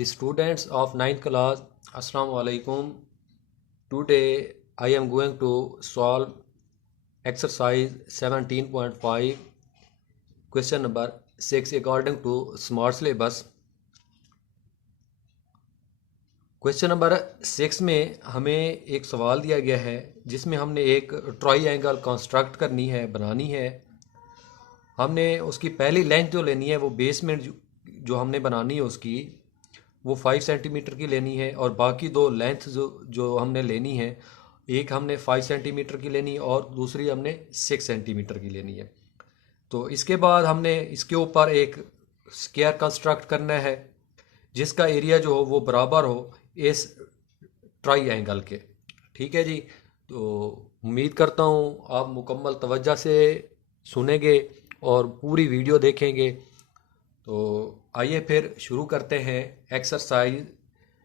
The students of ninth class, Assalamu alaikum. Today I am going to solve exercise 17.5 question number 6 according to smart syllabus. Question number 6 में हमें एक सवाल दिया गया है जिसमें हमने एक ट्रायंगल कंस्ट्रक्ट करनी है, बनानी है। हमने उसकी पहली लेंथ जो लेनी है वो बेसमेंट जो हमने बनानी है उसकी वो 5 सेंटीमीटर की लेनी है, और बाकी दो लेंथ जो हमने लेनी है, एक हमने 5 सेंटीमीटर की लेनी है और दूसरी हमने 6 सेंटीमीटर की लेनी है। तो इसके बाद हमने इसके ऊपर एक स्क्वायर कंस्ट्रक्ट करना है जिसका एरिया जो हो वो बराबर हो इस ट्राई के। ठीक है जी। तो उम्मीद करता हूँ आप मुकम्मल तवज्जो से सुनेंगे और पूरी वीडियो देखेंगे। तो आइए फिर शुरू करते हैं एक्सरसाइज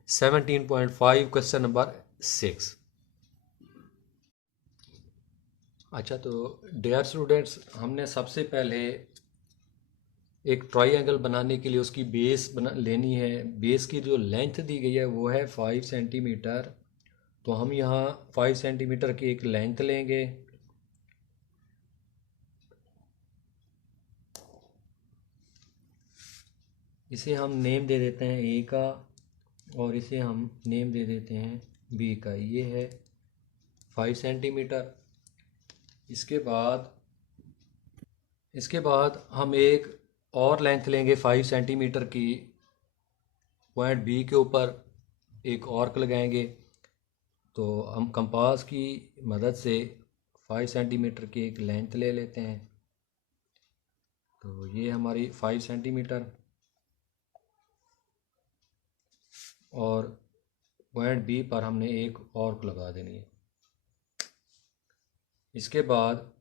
17.5 क्वेश्चन नंबर 6। अच्छा, तो डियर स्टूडेंट्स, हमने सबसे पहले एक ट्रायंगल बनाने के लिए उसकी बेस लेनी है। बेस की जो लेंथ दी गई है वो है 5 सेंटीमीटर। तो हम यहाँ 5 सेंटीमीटर की एक लेंथ लेंगे। इसे हम नेम दे देते हैं ए का, और इसे हम नेम दे देते हैं बी का। ये है 5 सेंटीमीटर। इसके बाद हम एक और लेंथ लेंगे 5 सेंटीमीटर की। पॉइंट बी के ऊपर एक आर्क लगाएंगे। तो हम कंपास की मदद से 5 सेंटीमीटर की एक लेंथ ले लेते हैं। तो ये हमारी 5 सेंटीमीटर, और पॉइंट बी पर हमने एक आर्क लगा देनी है। इसके बाद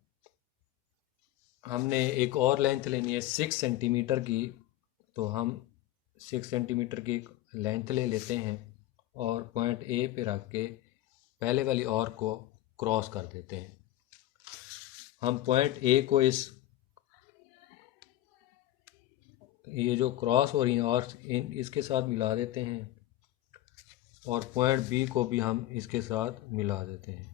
हमने एक और लेंथ लेनी है 6 सेंटीमीटर की। तो हम 6 सेंटीमीटर की एक लेंथ ले लेते हैं और पॉइंट ए पे रख के पहले वाली आर्क को क्रॉस कर देते हैं। हम पॉइंट ए को ये जो क्रॉस हो रही है और इसके साथ मिला देते हैं, और पॉइंट बी को भी हम इसके साथ मिला देते हैं।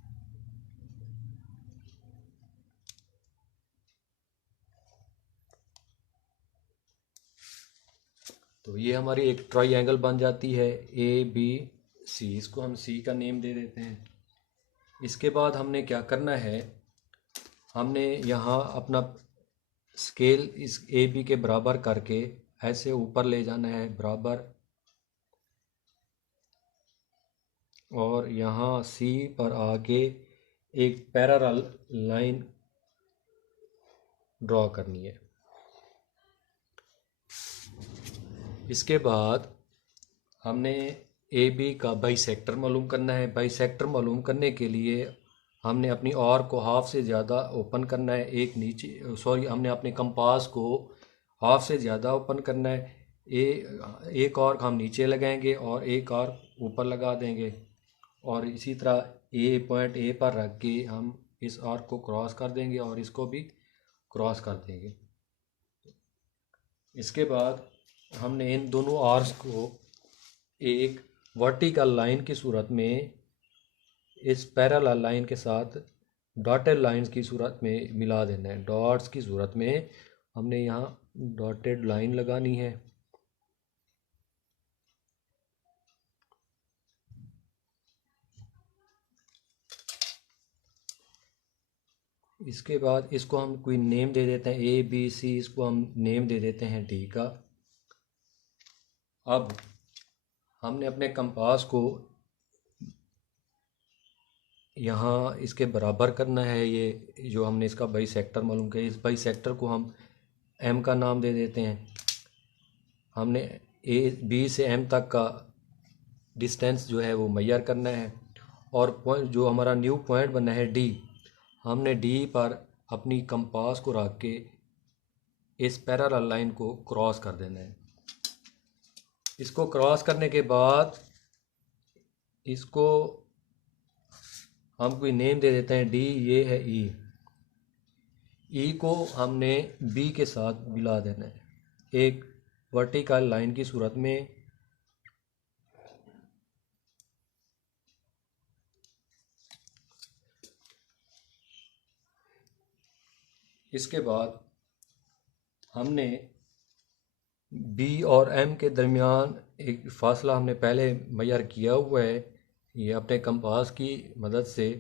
तो ये हमारी एक ट्रायंगल बन जाती है ए बी सी। इसको हम सी का नेम दे देते हैं। इसके बाद हमने क्या करना है, हमने यहाँ अपना स्केल इस ए बी के बराबर करके ऐसे ऊपर ले जाना है बराबर, और यहाँ सी पर आके एक पैरेलल लाइन ड्रॉ करनी है। इसके बाद हमने ए बी का बाइसेक्टर मालूम करना है। बाइसेक्टर मालूम करने के लिए हमने अपनी आर्क को हाफ से ज़्यादा ओपन करना है। हमने अपने कंपास को हाफ से ज़्यादा ओपन करना है। एक आर्क हम नीचे लगाएंगे और एक आर्क ऊपर लगा देंगे, और इसी तरह पॉइंट ए पर रख के हम इस आर्क को क्रॉस कर देंगे और इसको भी क्रॉस कर देंगे। इसके बाद हमने इन दोनों आर्क्स को एक वर्टिकल लाइन की सूरत में इस पैरेलल लाइन के साथ डॉटेड लाइंस की सूरत में मिला देना है। डॉट्स की सूरत में हमने यहाँ डॉटेड लाइन लगानी है। इसके बाद इसको हम कोई नेम दे देते हैं ए बी सी। इसको हम नेम दे देते हैं डी का। अब हमने अपने कंपास को यहाँ इसके बराबर करना है। ये जो हमने इसका बाइसेक्टर मालूम किया, इस बाइसेक्टर को हम एम का नाम दे देते हैं। हमने ए बी से एम तक का डिस्टेंस जो है वो मेजर करना है, और पॉइंट जो हमारा न्यू पॉइंट बना है डी, हमने डी पर अपनी कंपास को रख के इस पैरेलल लाइन को क्रॉस कर देना है। इसको क्रॉस करने के बाद इसको हम कोई नेम दे देते हैं डी। ये है ई। ई को हमने बी के साथ मिला देना है एक वर्टिकल लाइन की सूरत में। इसके बाद हमने बी और एम के दरमियान एक फासला हमने पहले मुय्यर किया हुआ है, ये अपने कंपास की मदद से।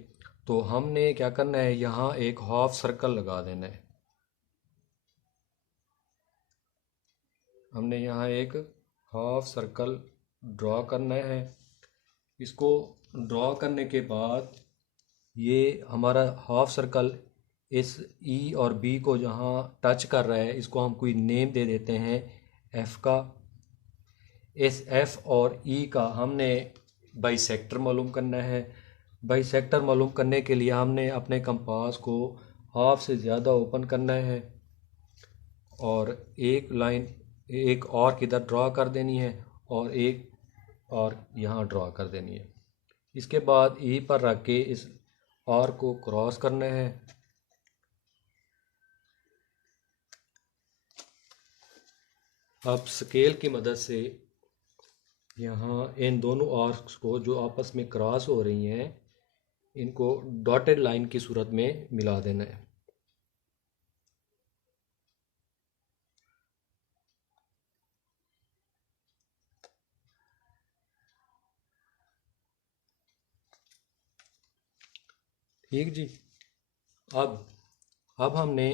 तो हमने क्या करना है, यहाँ एक हाफ सर्कल लगा देना है। हमने यहाँ एक हाफ सर्कल ड्रॉ करना है। इसको ड्रॉ करने के बाद ये हमारा हाफ सर्कल इस ई और बी को जहाँ टच कर रहा है, इसको हम कोई नेम दे देते हैं एफ़ का। इस एफ़ और ई का हमने बाइसेक्टर मालूम करना है। बाइसेक्टर मालूम करने के लिए हमने अपने कंपास को हाफ से ज़्यादा ओपन करना है और एक लाइन एक और किधर ड्रॉ कर देनी है और एक और यहाँ ड्रॉ कर देनी है। इसके बाद ई पर रख के इस आर को क्रॉस करना है। अब स्केल की मदद से यहाँ इन दोनों आर्क्स को जो आपस में क्रॉस हो रही हैं, इनको डॉटेड लाइन की सूरत में मिला देना है। ठीक जी। अब हमने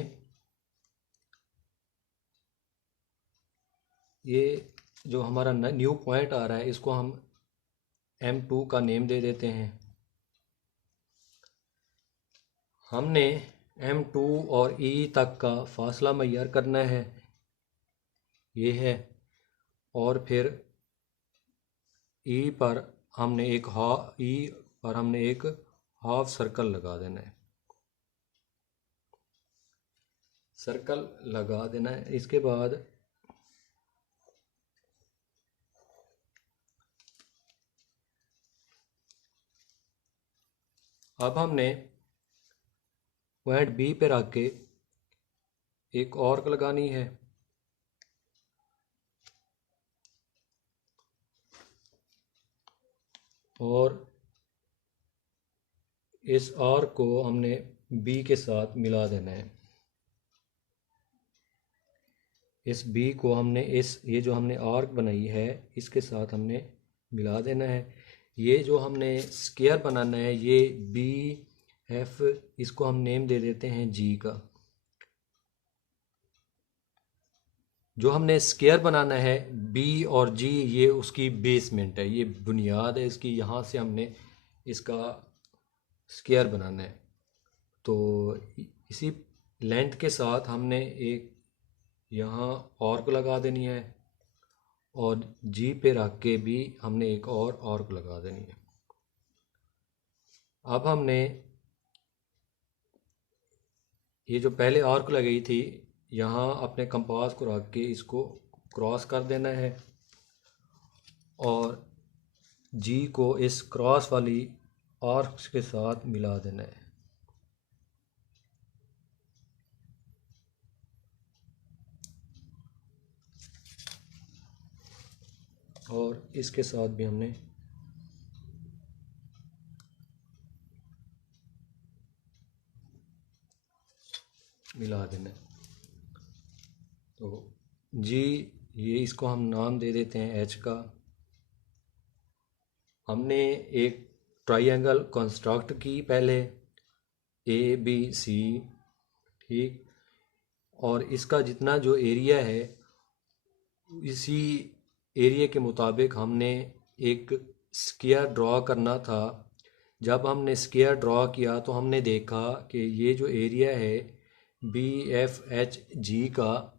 ये जो हमारा न्यू पॉइंट आ रहा है, इसको हम M2 का नेम दे देते हैं। हमने M2 और E तक का फासला मुय्यर करना है, ये है। और फिर E पर हमने एक हाफ सर्कल लगा देना है। सर्कल लगा देना है। इसके बाद अब हमने पॉइंट बी पे रख के एक आर्क लगानी है और इस आर्क को हमने बी के साथ मिला देना है। इस बी को हमने ये जो हमने आर्क बनाई है, इसके साथ हमने मिला देना है। ये जो हमने स्क्वायर बनाना है, ये बी एफ, इसको हम नेम दे देते हैं जी का। जो हमने स्क्वायर बनाना है बी और जी, ये उसकी बेसमेंट है, ये बुनियाद है इसकी। यहाँ से हमने इसका स्क्वायर बनाना है। तो इसी लेंथ के साथ हमने एक यहाँ आर्क लगा देनी है और जी पे रख के भी हमने एक और आर्क लगा देनी है। अब हमने ये जो पहले आर्क लगाई थी, यहाँ अपने कंपास को रख के इसको क्रॉस कर देना है और जी को इस क्रॉस वाली आर्क्स के साथ मिला देना है। और इसके साथ भी हमने मिला देना है। तो जी, ये इसको हम नाम दे देते हैं एच का। हमने एक ट्राइंगल कंस्ट्रक्ट की पहले, ए बी सी, ठीक। और इसका जितना जो एरिया है, इसी एरिया के मुताबिक हमने एक स्क्वायर ड्रॉ करना था। जब हमने स्क्वायर ड्रॉ किया तो हमने देखा कि ये जो एरिया है बी एफ एच जी का,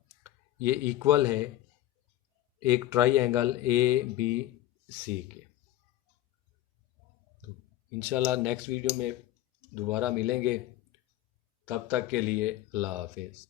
ये इक्वल है एक ट्राइंगल ए बी सी के। तो इंशाल्लाह नेक्स्ट वीडियो में दोबारा मिलेंगे। तब तक के लिए अल्लाह हाफिज़।